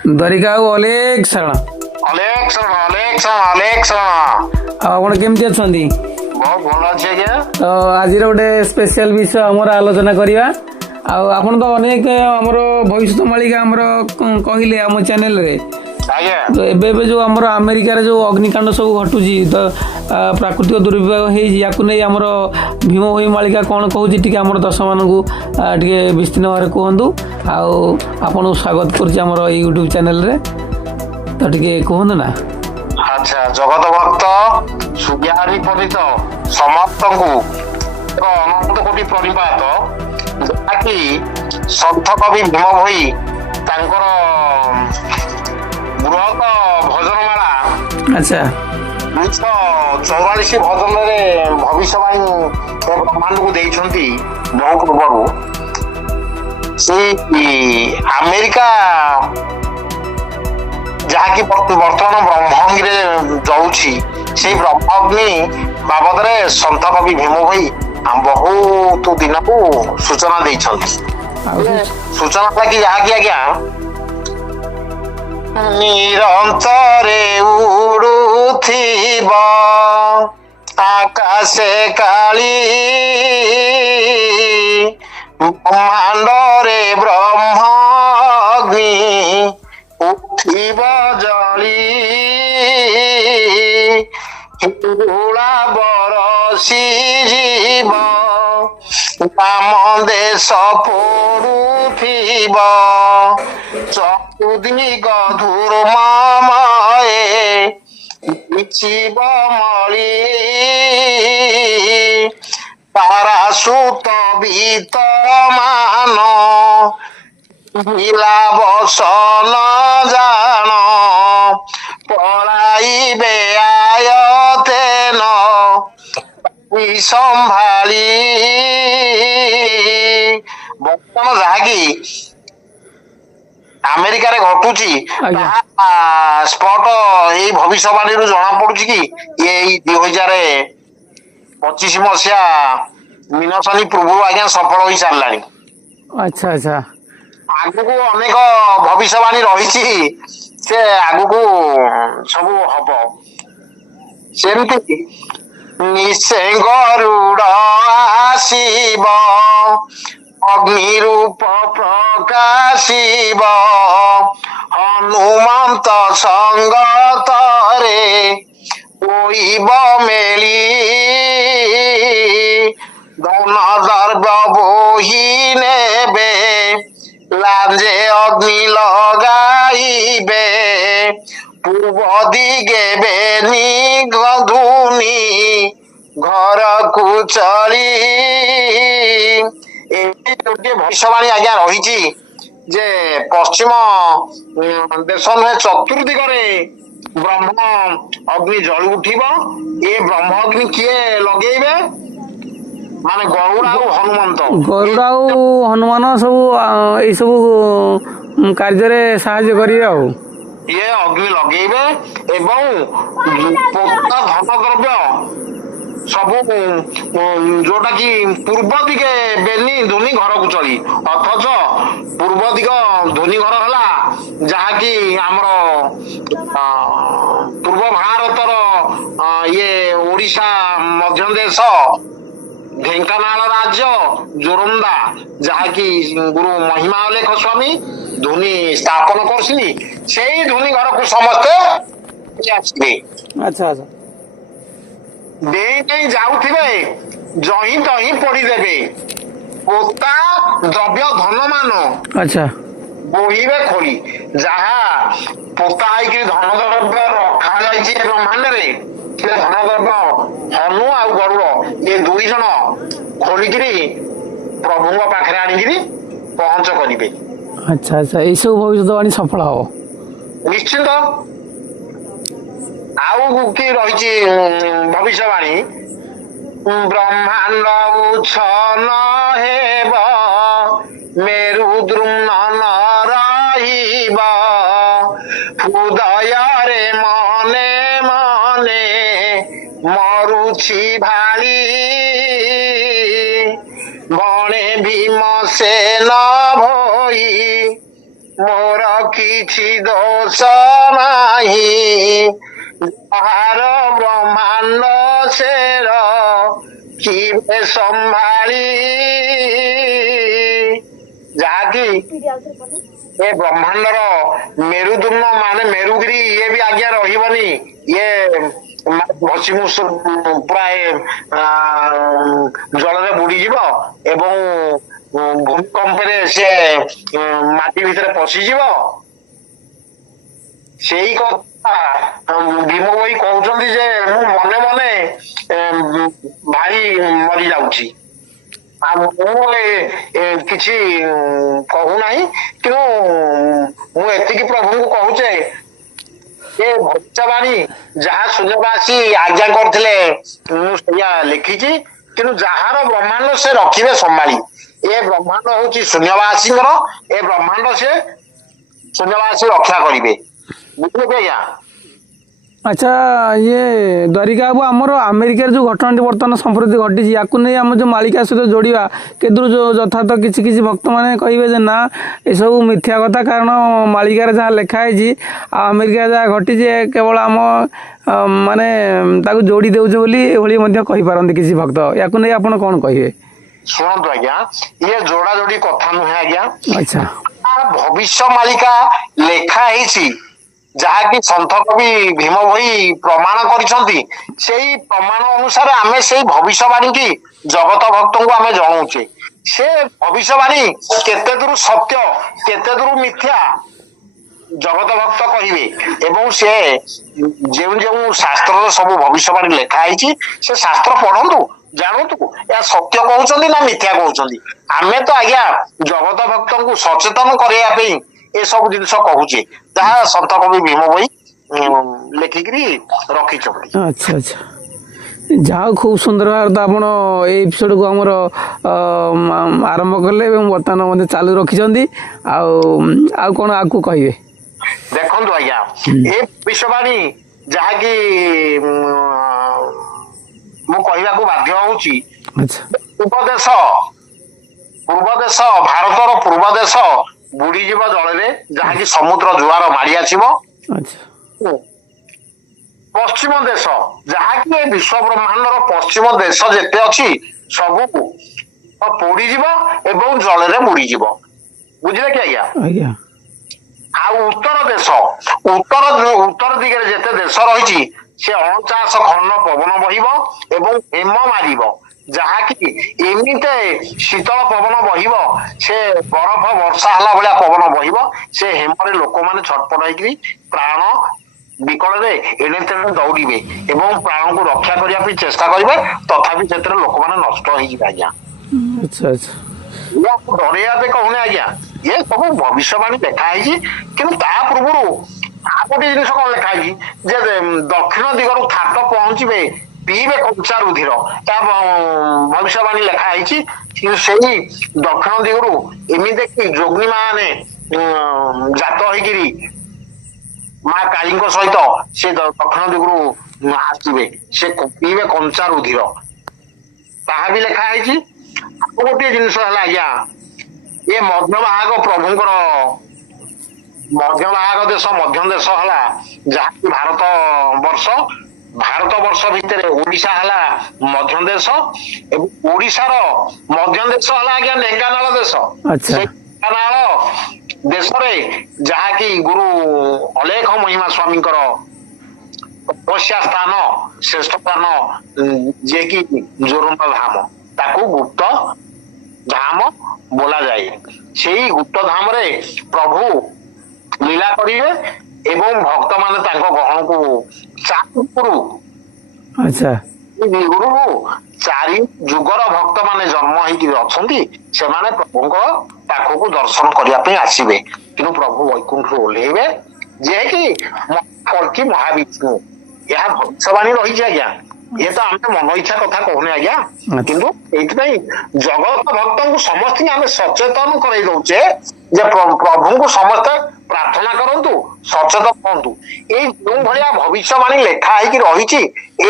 ଦ୍ୱାରିକା ବାବୁ ଅଲେଖ ଶରଣ। ଅଲେଖ ଶରଣ, ଅଲେଖ ଶରଣ, ଅଲେଖ ଶରଣ। ଆଉ ଆପଣ କେମିତି ଅଛନ୍ତି? ବହୁତ ଭଲ ଅଛି ଆଜ୍ଞା। ତ ଆଜିର ଗୋଟେ ସ୍ପେଶାଲ ବିଷୟ ଆମର ଆଲୋଚନା କରିବା। ଆଉ ଆପଣ ତ ଅନେକ ଆମର ଭବିଷ୍ୟତ ମାଳିକା ଆମର କହିଲେ ଆମ ଚ୍ୟାନେଲରେ। ଆଜ୍ଞା ତ ଏବେ ଏବେ ଯେଉଁ ଆମର ଆମେରିକାରେ ଯେଉଁ ଅଗ୍ନିକାଣ୍ଡ ସବୁ ଘଟୁଛି, ତ ପ୍ରାକୃତିକ ଦୁର୍ବିପାକ ହେଇଛି, ୟାକୁ ନେଇ ଆମର ଭୀମଭୋଇ ମାଳିକା କ'ଣ କହୁଛି ଟିକେ ଆମର ଦର୍ଶକମାନଙ୍କୁ ଟିକେ ବିସ୍ତୀର୍ଣ୍ଣ ଭାବରେ କୁହନ୍ତୁ। ଆଉ ଆପଣଙ୍କୁ ସ୍ୱାଗତ କରୁଛି ଆମର ଏଇ ୟୁଟ୍ୟୁବ୍ ଚ୍ୟାନେଲରେ, ତ ଟିକେ କୁହନ୍ତୁ ନା। ଆଚ୍ଛା, ଜଗତ ଭକ୍ତ ସୁଜ୍ଞାହାରି ପଣ୍ଡିତ ସମସ୍ତଙ୍କୁ ଏକ ଅନନ୍ତ କୋଟି ପ୍रणिपात, ଯାହାକି ସନ୍ଥ କବି ଭୀମ ଭୋଇ ତାଙ୍କର ବୃହତ ଭଜନମାଳା ଆଚ୍ଛା 244 ଭଜନରେ ଭବିଷ୍ୟବାଣୀ ବ୍ରହ୍ମାଣ୍ଡକୁ ଦେଇଛନ୍ତି। ବହୁ ପୂର୍ବରୁ ସେଇ ଆମେରିକା ଯାହାକି ବର୍ତ୍ତମାନ ବ୍ରହ୍ମଅଗ୍ନିରେ ଜଳୁଛି, ସେଇ ବ୍ରହ୍ମଅଗ୍ନି ବାବଦରେ ସନ୍ଥ କବି ଭୀମ ଭୋଇ ବହୁତ ଦିନକୁ ସୂଚନା ଦେଇଛନ୍ତି। ସୂଚନା ଲାଗି ଯାହାକି ଆଜ୍ଞା ନିରନ୍ତରେ ଉଡୁଥିବ ଆକାଶେ କାଳି, ବ୍ରହ୍ମାଣ୍ଡରେ ବ୍ରହ୍ମଅଗ୍ନି ଉଠିବ ଜଳି, ହିଙ୍ଗୁଳା ବରସି ଯିବ ଗ୍ରାମ ଦେଶ ପୋଡୁଥିବ, ଚତୁର୍ଦିଗ ଧୂର୍ମମୟେ ବିଛିବ ମଳି, ପାରାସୁତ ବିତମାନ ଭିଲା ବସନ ଜାଣ, ପଳାଇବେ ଆୟତେନ ସମ୍ଭାଳି। ବର୍ତ୍ତମାନ ଯାହାକି ଆମେରିକାରେ ଘଟୁଛି ତାହା ସ୍ପଟ ଏଇ ଭବିଷ୍ୟବାଣୀରୁ ଜଣା ପଡୁଛି କି ଏଇ 2025 ମସିହା ମିନଶନି ପୂର୍ବରୁ ଆଜ୍ଞା ସଫଳ ହୋଇ ସାରିଲାଣି। ଆଚ୍ଛା ଆଚ୍ଛା। ଆଗକୁ ଅନେକ ଭବିଷ୍ୟବାଣୀ ରହିଛି, ସେ ଆଗକୁ ସବୁ ହବ। ସେମିତି ନିଶେଙ୍ଗରୁଡ ଆସିବ, ଅଗ୍ନି ରୂପ ପ୍ରକାଶିବ, ହନୁମନ୍ତ ସଙ୍ଗତରେ ହୋଇବ ମେଳି, ଧନ ଦର୍ବ ବୋହି ନେବେ ଲାଞ୍ଜେ ଅଗ୍ନି ଲଗାଇବେ, ପୂର୍ବ ଦିଗେ ବେନି ଧୁନି ଘରକୁ ଚଳି। ଏମିତି ଗୋଟିଏ ଭବିଷ୍ୟବାଣୀ ଆଜ୍ଞା ରହିଛି ଯେ ପଶ୍ଚିମ ଦେଶ ନୁହେଁ, ଚତୁର୍ଦିଗରେ ବ୍ରହ୍ମ ଅଗ୍ନି ଜଳି ଉଠିବ। ଏ ବ୍ରହ୍ମ ଅଗ୍ନି କିଏ ଲଗେଇବେ? ମାନେ ଗରୁଡ଼ ଆଉ ହନୁମନ୍ତ। ଗରୁଡ଼ ଆଉ ହନୁମାନ ସବୁ ଏଇସବୁ କାର୍ଯ୍ୟରେ ସାହାଯ୍ୟ କରିବେ ଆଉ। ଇଏ ଅଗ୍ନି ଲଗେଇବେ ଏବଂ ପୋତା ଧନ ଦ୍ରବ୍ୟ ସବୁ ଯୋଉଟା କି ପୂର୍ବ ଦିଗେ ବେନି ଧୋନି ଘରକୁ ଚଳି, ଅଥଚ ପୂର୍ବ ଦିଗ ଧୋନି ଘର ହେଲା ଯାହାକି ଆମର ପୂର୍ବ ଭାରତର ଇଏ ଓଡିଶା ମଧ୍ୟଦେଶ ଢେଙ୍କାନାଳ ରାଜ୍ୟ ଜୋରନ୍ଦା, ଯାହାକି ଗୁରୁ ମହିମା ଅଲେଖ ସ୍ୱାମୀ ଧୋନି ସ୍ଥାପନ କରୁଛନ୍ତି। ସେଇ ଧୋନି ଘରକୁ ସମସ୍ତେ ଆସିବେ। ଆଚ୍ଛା ଆଚ୍ଛା। ଡେଇଁ ଡେଇଁ ଯାଉଥିବେ, ଜହିଁ ତହିଁ ପଡିଦେବେ, ପୋତା ଦ୍ରବ୍ୟ ଧନମାନ ଆଚ୍ଛା। ବୋହିବେ ଖୋଳି। ଯାହା ପୋତା ହେଇକି ଧନ ଦ୍ରବ୍ୟ ରଖାଯାଇଛି ବ୍ରହ୍ମାଣ୍ଡରେ, ସେ ଧନ ଦ୍ରବ୍ୟ ହନୁ ଆଉ ଗରୁଡ଼ ଏ ଦୁଇ ଜଣ ଖୋଳିକିରି ପ୍ରଭୁଙ୍କ ପାଖରେ ଆଣିକିରି ପହଞ୍ଚ କରିବେ। ଆଚ୍ଛା ଆଚ୍ଛା, ଏଇସବୁ ଭବିଷ୍ୟତବାଣୀ ସଫଳ ହବ ନିଶ୍ଚିନ୍ତ। ଆଉ କି ରହିଛି ଭବିଷ୍ୟବାଣୀ? ବ୍ରହ୍ମାଣ୍ଡ ଉଚ୍ଛନ୍ନ ହେବ, ମେରୁ ଦ୍ରୁମ୍ନ ନ ରହିବ, ହୃଦୟରେ ମନେ ମନେ ମରୁଛି ଭାଳି, ବଣେ ଭୀମସେନ ଭୋଇ ମୋର କିଛି ଦୋଷ ନାହିଁ, ଯାହାର ବ୍ରହ୍ମାଣ୍ଡ ସେର କିବେ ସମ୍ଭାଳି, ଯାହାକି ଏ ବ୍ରହ୍ମାଣ୍ଡର ମେରୁଦଣ୍ଡ ମାନେ ମେରୁଗିରି ଇଏ ବି ଆଜ୍ଞା ରହିବନି, ଇଏ ପ୍ରାୟ ଜଳରେ ବୁଡିଯିବ ଏବଂ ଭୂମିକମ୍ପରେ ସେ ମାଟି ଭିତରେ ପଶିଯିବ। ସେଇ କଥା ଭୀମ ଭାଇ କହୁଛନ୍ତି ଯେ ମୁଁ ମନେ ମନେ ଭାଇ ମରି ଯାଉଛି। ଆଉ ମୁଁ କିଛି କହୁନାହିଁ, କିନ୍ତୁ ମୁଁ ଏତିକି ପ୍ରଭୁଙ୍କୁ କହୁଛେ ଏ ଭବିଷ୍ୟବାଣୀ ଯାହା ଶୂନ୍ୟବାସୀ ଆଜ୍ଞା କରିଥିଲେ ମୁଁ ସେଇଆ ଲେଖିଛି, କିନ୍ତୁ ଯାହାର ବ୍ରହ୍ମାଣ୍ଡ ସେ ରଖିବେ ସମ୍ଭାଳି। ଏ ବ୍ରହ୍ମାଣ୍ଡ ହଉଛି ଶୂନ୍ୟବାସୀଙ୍କର, ଏ ବ୍ରହ୍ମାଣ୍ଡ ସେ ଶୂନ୍ୟବାସୀ ରକ୍ଷା କରିବେ, ବୁଝିଲେ ଆଜ୍ଞା। ଆଚ୍ଛା, ଇଏ ଦ୍ୱାରିକା ବାବୁ, ଆମର ଆମେରିକାରେ ଯେଉଁ ଘଟଣାଟି ବର୍ତ୍ତମାନ ସମ୍ପ୍ରତି ଘଟିଛି, ୟାକୁ ନେଇ ଆମ ଯେଉଁ ମାଳିକା ସହିତ ଯୋଡ଼ିବା କେଦୂର ଯଥାର୍ଥ? କିଛି କିଛି ଭକ୍ତମାନେ କହିବେ ଯେ ନା, ଏସବୁ ମିଥ୍ୟା କଥା, କାରଣ ମାଳିକାରେ ଯାହା ଲେଖା ହେଇଛି ଆଉ ଆମେରିକାରେ ଯାହା ଘଟିଛି କେବଳ ଆମ ମାନେ ତାକୁ ଯୋଡ଼ି ଦେଉଛୁ ବୋଲି ଏଭଳି ମଧ୍ୟ କହିପାରନ୍ତି କିଛି ଭକ୍ତ। ୟାକୁ ନେଇ ଆପଣ କ'ଣ କହିବେ? ଶୁଣନ୍ତୁ ଆଜ୍ଞା, ଇଏ ଯୋଡା ଯୋଡି କଥା ନୁହେଁ ଆଜ୍ଞା। ଆଚ୍ଛା, ଭବିଷ୍ୟ ମାଳିକା ଲେଖା ହେଇଛି, ଯାହାକି ସନ୍ଥ କବି ଭୀମ ଭୋଇ ପ୍ରମାଣ କରିଛନ୍ତି। ସେଇ ପ୍ରମାଣ ଅନୁସାରେ ଆମେ ସେଇ ଭବିଷ୍ୟବାଣୀ କି ଜଗତ ଭକ୍ତଙ୍କୁ ଆମେ ଜଣାଉଛେ। ସେ ଭବିଷ୍ୟବାଣୀ କେତେ ଦୂର ସତ୍ୟ କେତେ ଦୂର ମିଥ୍ୟା ଜଗତ ଭକ୍ତ କହିବେ। ଏବଂ ସେ ଯେଉଁ ଯେଉଁ ଶାସ୍ତ୍ରର ସବୁ ଭବିଷ୍ୟବାଣୀ ଲେଖା ହେଇଛି ସେ ଶାସ୍ତ୍ର ପଢନ୍ତୁ, ଜାଣନ୍ତୁ ଏହା ସତ୍ୟ କହୁଛନ୍ତି ନା ମିଥ୍ୟା କହୁଛନ୍ତି। ଆମେ ତ ଆଜ୍ଞା ଜଗତ ଭକ୍ତଙ୍କୁ ସଚେତନ କରିବା ପାଇଁ ଏସବୁ ଜିନିଷ କହୁଛେ, ଯାହା ସନ୍ଥ କବି ଭୀମ ଭୋଇ ଲେଖିକିରି ରଖିଛନ୍ତି। ଆଚ୍ଛା ଆଚ୍ଛା, ଯାହା ହଉ ଖୁବ୍ ସୁନ୍ଦର ଭାବରେ ତ ଆପଣ ଏଇ ଏପିସୋଡ଼କୁ ଆମର ଆରମ୍ଭ କଲେ ଏବଂ ବର୍ତ୍ତମାନ ମଧ୍ୟ ଚାଲୁ ରଖିଛନ୍ତି। ଆଉ ଆଉ କ'ଣ ଆଗକୁ କହିବେ? ଦେଖନ୍ତୁ ଆଜ୍ଞା, ଏ ଭବିଷ୍ୟବାଣୀ ଯାହାକି ମୁଁ କହିବାକୁ ବାଧ୍ୟ ହଉଛି, ଆଚ୍ଛା, ପୂର୍ବ ଦେଶ ଭାରତର ପୂର୍ବ ଦେଶ ବୁଡିଯିବ ଜଳରେ, ଯାହାକି ସମୁଦ୍ର ଜୁଆର ମାଡ଼ି ଆସିବ। ଆଚ୍ଛା, ପଶ୍ଚିମ ଦେଶ ଯାହାକି ଏ ବିଶ୍ୱ ବ୍ରହ୍ମାଣ୍ଡର ପଶ୍ଚିମ ଦେଶ ଯେତେ ଅଛି ସବୁ ପୋଡିଯିବ ଏବଂ ଜଳରେ ବୁଡିଯିବ, ବୁଝିଲେ କି ଆଜ୍ଞା। ଆଜ୍ଞା, ଆଉ ଉତ୍ତର ଦେଶ, ଉତ୍ତର ଦିଗରେ ଯେତେ ଦେଶ ରହିଛି ସେ 49 ଖଣ୍ଡ ପବନ ବହିବ ଏବଂ ହେମ ମାରିବ, ଯାହାକି ଏମିତି ଶୀତଳ ପବନ ବହିବ, ସେ ବରଫ ବର୍ଷା ହେଲା ଭଳିଆ ପବନ ବହିବ। ସେ ହେମରେ ଲୋକମାନେ ଛଟପଟ ହେଇକିରି ପ୍ରାଣ ବିକଳରେ ଏଣେ ତେଣେ ଦୌଡ଼ିବେ ଏବଂ ପ୍ରାଣକୁ ରକ୍ଷା କରିବା ପାଇଁ ଚେଷ୍ଟା କରିବେ, ତଥାପି ସେଥିରେ ଲୋକମାନେ ନଷ୍ଟ ହେଇଯିବେ ଆଜ୍ଞା। ଆଚ୍ଛା ଆଚ୍ଛା, ୟାକୁ ଡରେଇବା ପାଇଁ କହୁନି ଆଜ୍ଞା, ଏ ସବୁ ଭବିଷ୍ୟବାଣୀ ଲେଖା ହେଇଛି। କିନ୍ତୁ ତା ପୂର୍ବରୁ ଆଉ ଗୋଟେ ଜିନିଷ କଣ ଲେଖା ହେଇଛି ଯେ ଦକ୍ଷିଣ ଦିଗରୁ ଥାଟ ପହଞ୍ଚିବେ ପିଇବେ କଞ୍ଚା ରୁଧିର, ତା ଭବିଷ୍ୟବାଣୀ ଲେଖା ହେଇଛି। କିନ୍ତୁ ସେଇ ଦକ୍ଷିଣ ଦିଗରୁ ଏମିତି କି ଯୋଗ୍ନୀ ମାନେ ଜାତ ହେଇକିରି ମା କାଳୀଙ୍କ ସହିତ ସେ ଦକ୍ଷିଣ ଦିଗରୁ ଆସିବେ, ସେ ପିଇବେ କଞ୍ଚା ରୁଧିର, ତାହା ବି ଲେଖା ହେଇଛି। ଆଉ ଗୋଟିଏ ଜିନିଷ ହେଲା ଆଜ୍ଞା, ଏ ମଧ୍ୟଭାଗ ପ୍ରଭୁଙ୍କର ମଧ୍ୟଭାଗ ଦେଶ ମଧ୍ୟ ଦେଶ ହେଲା ଯାହାକି ଭାରତ ବର୍ଷ। ଭାରତ ବର୍ଷ ଭିତରେ ଓଡିଶା ହେଲା ମଧ୍ୟ ଦେଶ ଏବଂ ଓଡିଶାର ମଧ୍ୟ ଦେଶ ହେଲା ଆଜ୍ଞା ଢେଙ୍କାନାଳ ଦେଶ। ଆଚ୍ଛା, ସେଇ ଢେଙ୍କାନାଳ ଦେଶରେ ଯାହାକି ଗୁରୁ ଅଲେଖ ମହିମା ସ୍ୱାମୀଙ୍କର ତପସ୍ୟା ସ୍ଥାନ, ଶ୍ରେଷ୍ଠ ସ୍ଥାନ, ଯିଏକି ଜୋରନ୍ଦା ଧାମ, ତାକୁ ଗୁପ୍ତ ଧାମ ବୋଲାଯାଏ। ସେଇ ଗୁପ୍ତ ଧାମରେ ପ୍ରଭୁ ଲୀଳା କରିବେ ଏବଂ ଭକ୍ତମାନେ ତାଙ୍କ ଗହଣକୁ ଚାରିପୁରୁ ଆଚ୍ଛା, ଗୁରୁରୁ 4 ଯୁଗର ଭକ୍ତ ମାନେ ଜନ୍ମ ହେଇକି ଅଛନ୍ତି, ସେମାନେ ପ୍ରଭୁଙ୍କ ପାଖକୁ ଦର୍ଶନ କରିବା ପାଇଁ ଆସିବେ। କିନ୍ତୁ ପ୍ରଭୁ ବୈକୁଣ୍ଠରୁ ଓହ୍ଲେଇବେ, ଯିଏକି କଳ୍କି ମହାବିଷ୍ଣୁ। ଏହା ଭବିଷ୍ୟବାଣୀ ରହିଛି ଆଜ୍ଞା, ଇଏ ତ ଆମେ ମନ ଇଚ୍ଛା କଥା କହୁନେ ଆଜ୍ଞା। କିନ୍ତୁ ଏଇଥିପାଇଁ ଜଗତ ଭକ୍ତଙ୍କୁ ସମସ୍ତଙ୍କୁ ଆମେ ସଚେତନ କରେଇ ଦଉଛେ ଯେ ପ୍ରଭୁଙ୍କୁ ସମସ୍ତେ ପ୍ରାର୍ଥନା କରନ୍ତୁ, ସଚେତନ ହୁଅନ୍ତୁ। ଏଇ ଯୋଉ ଭଳିଆ ଭବିଷ୍ୟବାଣୀ ଲେଖା ହେଇକି ରହିଛି,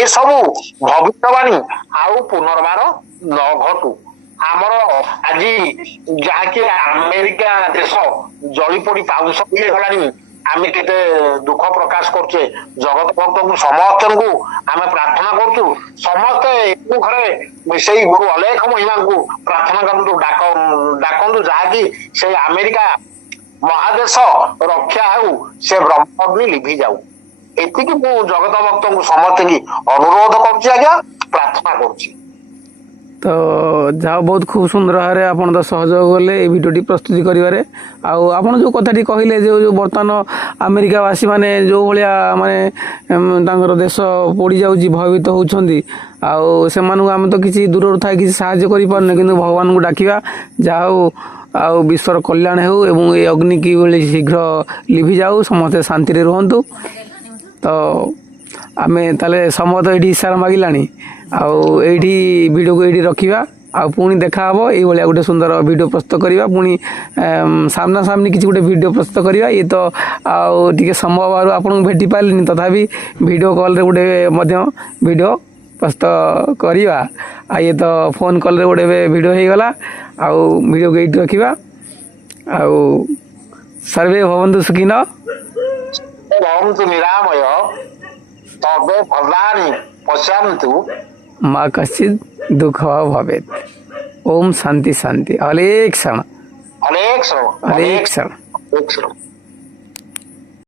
ଏସବୁ ଭବିଷ୍ୟବାଣୀ ଆଉ ପୁନର୍ବାର ନ ଘଟୁ। ଆମର ଆଜି ଯାହାକି ଆମେରିକା ଦେଶ ଜଳି ପୋଡି ପାଉଁଶ ହେଇଗଲାଣି। ଆମେ କେତେ ଦୁଃଖ ପ୍ରକାଶ କରୁଛେ। ଜଗତ ଭକ୍ତଙ୍କୁ ସମସ୍ତଙ୍କୁ ଆମେ ପ୍ରାର୍ଥନା କରୁଛୁ। ସମସ୍ତେ ଘରେ ସେଇ ଗୁରୁ ଅଲେଖ ମହିମାଙ୍କୁ ପ୍ରାର୍ଥନା କରନ୍ତୁ, ଡାକନ୍ତୁ ଯାହାକି ସେଇ ଆମେରିକା ମହାଦେଶ ରକ୍ଷା ହେଉ, ସେ ବ୍ରହ୍ମଗ୍ନି ଲିଭି ଯାଉ। ଏତିକି ମୁଁ ଜଗତ ଭକ୍ତଙ୍କୁ ସମସ୍ତଙ୍କୁ ଅନୁରୋଧ କରୁଛି ଆଜ୍ଞା, ପ୍ରାର୍ଥନା କରୁଛି। ତ ଯାହା ବହୁତ ଖୁବ ସୁନ୍ଦର ଭାବରେ ଆପଣ ତ ସହଯୋଗ କଲେ ଏଇ ଭିଡ଼ିଓଟି ପ୍ରସ୍ତୁତି କରିବାରେ। ଆଉ ଆପଣ ଯେଉଁ କଥାଟି କହିଲେ ଯେଉଁ ବର୍ତ୍ତମାନ ଆମେରିକାବାସୀ ମାନେ ଯେଉଁ ଭଳିଆ ମାନେ ତାଙ୍କର ଦେଶ ପୋଡ଼ିଯାଉଛି, ଭୟଭୀତ ହେଉଛନ୍ତି, ଆଉ ସେମାନଙ୍କୁ ଆମେ ତ କିଛି ଦୂରରୁ ଥାଇ କିଛି ସାହାଯ୍ୟ କରିପାରୁନେ, କିନ୍ତୁ ଭଗବାନଙ୍କୁ ଡାକିବା ଯାହା ହଉ ଆଉ ବିଶ୍ୱର କଲ୍ୟାଣ ହେଉ ଏବଂ ଏ ଅଗ୍ନି କିଭଳି ଶୀଘ୍ର ଲିଭିଯାଉ, ସମସ୍ତେ ଶାନ୍ତିରେ ରୁହନ୍ତୁ। ତ ଆମେ ତାହେଲେ ସମୟ ତ ଏଇଠି ଇସାରା ମାଗିଲାଣି, ଆଉ ଏଇଠି ଭିଡ଼ିଓକୁ ଏଇଠି ରଖିବା। ଆଉ ପୁଣି ଦେଖାହେବ ଏଇଭଳିଆ ଗୋଟେ ସୁନ୍ଦର ଭିଡ଼ିଓ ପ୍ରସ୍ତୁତ କରିବା। ପୁଣି ସାମ୍ନାସାମ୍ନି କିଛି ଗୋଟେ ଭିଡ଼ିଓ ପ୍ରସ୍ତୁତ କରିବା। ଇଏ ତ ଆଉ ଟିକେ ସମୟ ହେବାରୁ ଆପଣଙ୍କୁ ଭେଟି ପାରିଲିନି, ତଥାପି ଭିଡ଼ିଓ କଲ୍ରେ ଗୋଟେ ମଧ୍ୟ ଭିଡ଼ିଓ ପ୍ରସ୍ତୁତ କରିବା। ଆଉ ଇଏ ତ ଫୋନ୍ କଲ୍ରେ ଗୋଟେ ଭିଡ଼ିଓ ହେଇଗଲା। ଆଉ ଭିଡ଼ିଓକୁ ଏଇଠି ରଖିବା। ଆଉ ସର୍ବେ ଭବନ୍ତୁ ସୁଖିନଃ। ଭବନ୍ତୁ ନିରାମୟ, ସର୍ବେ ଭଦ୍ରାଣି ପଶ୍ୟନ୍ତୁ, ମା କଶ୍ଚିତ୍ ଦୁଃଖ ଭବେତ୍। ଓମ୍ ଶାନ୍ତି ଶାନ୍ତି। ଅଲେଖ ଶରଣ, ଅନେକ ଶ୍ରମ, ଅଲେଖ ଶରଣ। ଅନେକ ଶ୍ରମ।